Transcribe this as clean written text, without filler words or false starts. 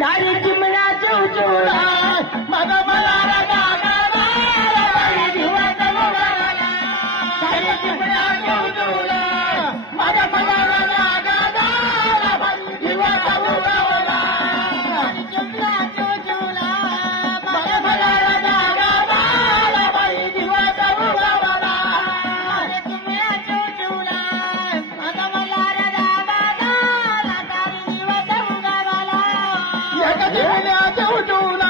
नारी चिमण्या चौचुळा मग मला रगा गाला जीवाचा मुगाला नारी चिमण्या चौचुळा मग मला रगा गाला जीवाचा मुगाला नारी चिमण्या चौचुळा मग मला रगा गाला जीवाचा मुगाला नारी चिमण्या चौचुळा मग मला रगा गाला जीवाचा मुगाला चिमण्या चौचुळा